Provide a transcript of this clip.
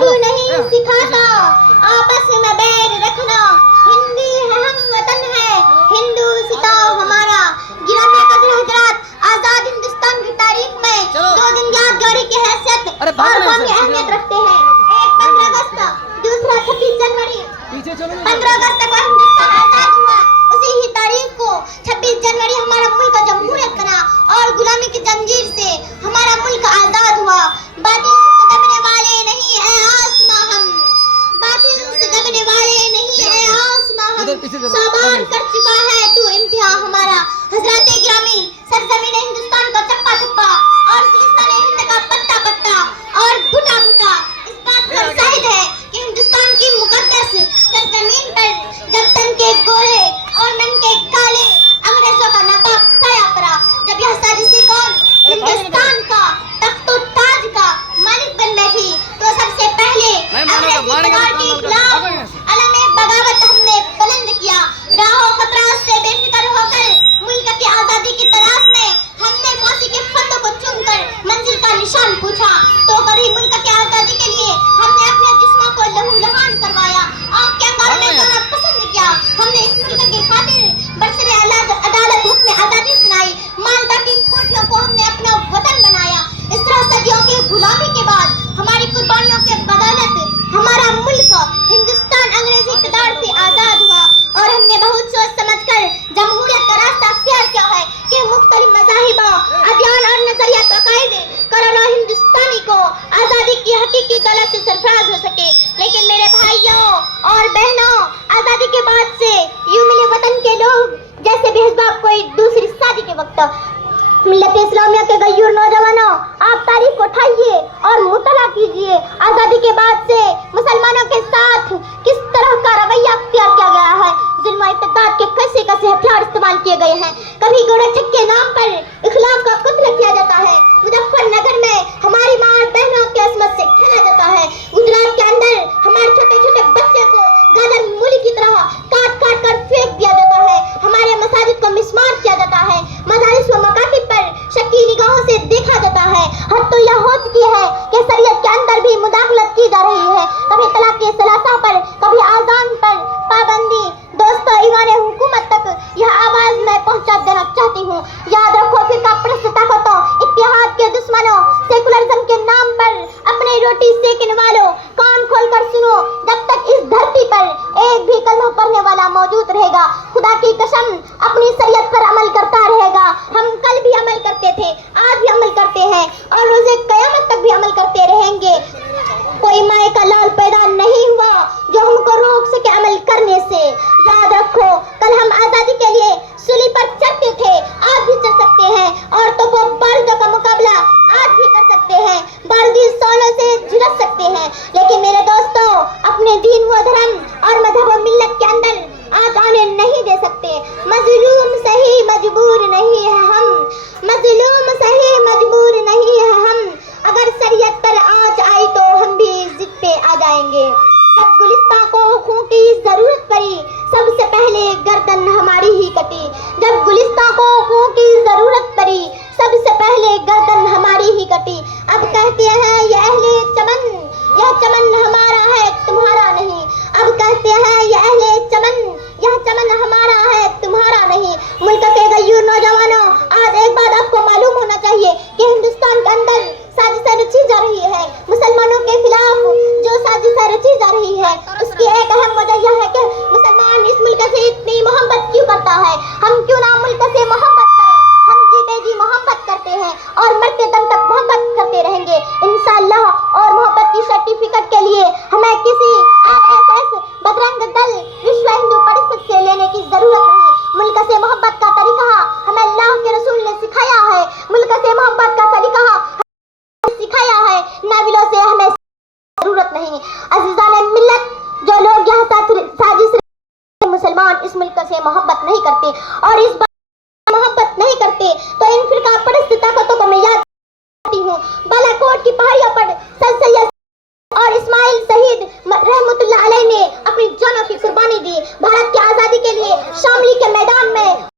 जादू नहीं सिखाता आपस में बैर रखना। हिंदी है हम वतन है हिंदू सिताओ हमारा। गिराते कदर हजरात आजाद हिंदुस्तान की तारीख में दो दिन यादगारी की हैसियत और कौमी अहमियत रखते हैं। एक 15 अगस्त, दूसरा 26 जनवरी। 15 अगस्त को हिंदुस्तान आजाद हुआ, उसी ही तारीख को 26 जनवरी हमारा मुल्क जमहूरियत बना और गुलामी की जंजीर से हमारा मुल्क आजाद हुआ। बातिल से दबने वाले नहीं है आसमां हम, बातिल से दबने वाले नहीं है आसमां हम। साबान कर चुका है तू इम्तिहान हमारा। हजरत गिरामी सरजमीन हिंदुस्तान का चप्पा चप्पा और गुलिस्तान हिंद का पत्ता पत्ता और बूटा बूटा इस बात पर शाहिद है कि हिंदुस्तान की मुकद्दस सरजमीन पर जब तन के गोरे और मन के काले अंग्रेजों का नापाक साया पड़ा, जब यह साजिशी कौन हिंदुस्तान का तख्तो ताज का मालिक बन बैठी, तो सबसे पहले अंग्रेजी के खिलाफ अलमे बगावत हमने बुलंद किया। राहों खतरात से बेफिक्र होकर मुल्क की आजादी की तलाश में हमने फांसी के फंदों को चूमकर मंजिल का निशान पूछा। तो कभी मुल्क की आजादी के लिए हमने अपने जिस्मों को लहूलुहान करवाया, आँख के अंगारों में जाना पसंद किया। हमने इस मुल्क की खातिर बरसरे अदालत हुक्म आजादी सुनाई, मालदा की कोठियों को हमने अपना वतन बनाया। इस तरह सदियों की गुलामी के बाद हमारी कुर्बानियों के बदौलत हमारा मुल्क हिंदुस्तान अंग्रेजी इक़्तिदार से आजाद हुआ और हमने बहुत सोच समझकर जमहूरियत का रास्ता अख्तियार किया है कि मुख्तलिफ मज़ाहिब, अदयान और नजरियात अकायद करोड़ों हिंदुस्तानी को आज़ादी की हकीकी दौलत से सरफराज हो सके। लेकिन मेरे भाइयों और बहनों, आज़ादी के बाद से यूं मिले वतन के लोग जैसे बेहजबाब कोई दूसरी शादी के वक्त। मिल्लत इस्लामिया के गयूर नौजवानों, आप तारीख को उठाइए और मुतला कीजिए। आज़ादी के बाद से मुसलमानों के साथ किस तरह का रवैया अख्तियार किया गया है, जुल्म और इत्तेदाद के कैसे कैसे हथियार इस्तेमाल किए गए हैं। कभी गोरक्षक के नाम पर इखलाक का कत्ल किया जाता है, मुजफ्फरनगर में हमारी माँ और बहनों की असमत से खेला जाता है, गुजरात के अंदर हमारे छोटे छोटे बच्चे को गाजर मूली की तरह काट काट कर फेंक दिया जाता है, हमारे मसाजिद को मिस्मार किया जाता है, मदारिस व मकातिब पर शकी निगाहों से देखा जाता है। हद तो यह हो चुकी है कि शरीयत के अंदर भी मुदाखलत की जा रही है, कभी तलाक के सलासा पर, कभी आज़ान पर पाबंदी। दोस्तों, ईवान हुकूमत तक यह आवाज मैं पहुंचा देना चाहती हूँ। याद रखो, फिरका परस्त ताकतों, इत्तेहाद के दुश्मनों, सेकुलरिज्म के नाम पर अपनी रोटी सेकने वालों, कान खोलकर सुनो, जब तक इस धरती पर एक भी कलमा पढ़ने वाला मौजूद रहेगा, खुदा की कसम अपनी शरीयत पर अमल करता रहेगा। हम कल भी अमल करते थे, आज भी अमल करते हैं और रोज़े क़यामत तक भी अमल करते रहेंगे। कोई माए का लाल पैदा नहीं हुआ जो हमको रोक सके अमल करने से। याद रखो, कल हम आज़ादी के लिए सूली पर चढ़ते थे, आज भी चढ़ सकते हैं और तो वो बारूदों का मुकाबला आज भी कर सकते हैं, बारूदी शौलों से झुलस सकते हैं। लेकिन मेरे दोस्तों, अपने दीन व धर्म और मजहब व मिल्लत के अंदर आज आने नहीं दे सकते। मजलूम सही मजबूर नहीं है हम, मजलूम सही मजबूर नहीं है हम। अगर शरीयत पर आँच आई तो हम भी जिद पे आ जाएंगे। जब गुलिस्तां को खून की जरूरत पड़ी, सबसे पहले गर्दन हमारी ही कटी। जब गुलिस्तां को खून की जरूरत पड़ी, सबसे पहले गर्दन हमारी ही कटी। अब कहते हैं ये अहले चमन, यह चमन हमारा है तुम्हारा नहीं। अब कहते हैं ये अहले चमन, यह चमन हमारा है तुम्हारा नहीं। मुल्क के गयूर नौजवानों, आज एक बात आपको मालूम होना चाहिए कि हिंदुस्तान के अंदर साजिशें रची जा रही है। मुसलमानों के खिलाफ जो साजिशें रची जा रही है, उसकी एक अहम वजह यह है कि मुसलमान इस मुल्क से इतनी मोहब्बत क्यों करता है। हम क्यों ना मुल्क से मोहब्बत करें। हम जीते जी मोहब्बत करते हैं और मरते दम तक मोहब्बत करते रहेंगे इंशाअल्लाह। और मोहब्बत की सर्टिफिकेट के लिए हमें किसी आरएसएस, बजरंग दल, विश्व हिंदू परिषद से लेने की जरूरत नहीं। मुल्क से मोहब्बत का तरीका हमें अल्लाह के रसूल ने सिखाया है। मुल्क से मोहब्बत का तरीका सिखाया है, नाविलों से हमें जरूरत नहीं। अज़ीज़ान मिल्लत, जो लोग यहाँ साजिश मुसलमान इस मुल्क से मोहब्बत नहीं करते और इस बात मोहब्बत नहीं करते, तो इन फिरका परस्त ताकतों को मैं याद करती हूँ। बालाकोट की पहाड़ियों पर सर सैयद और इस्माइल शहीद रहमतुल्लाह अलैह ने अपनी जानों की कुर्बानी दी। भारत की आज़ादी के लिए शामली के मैदान में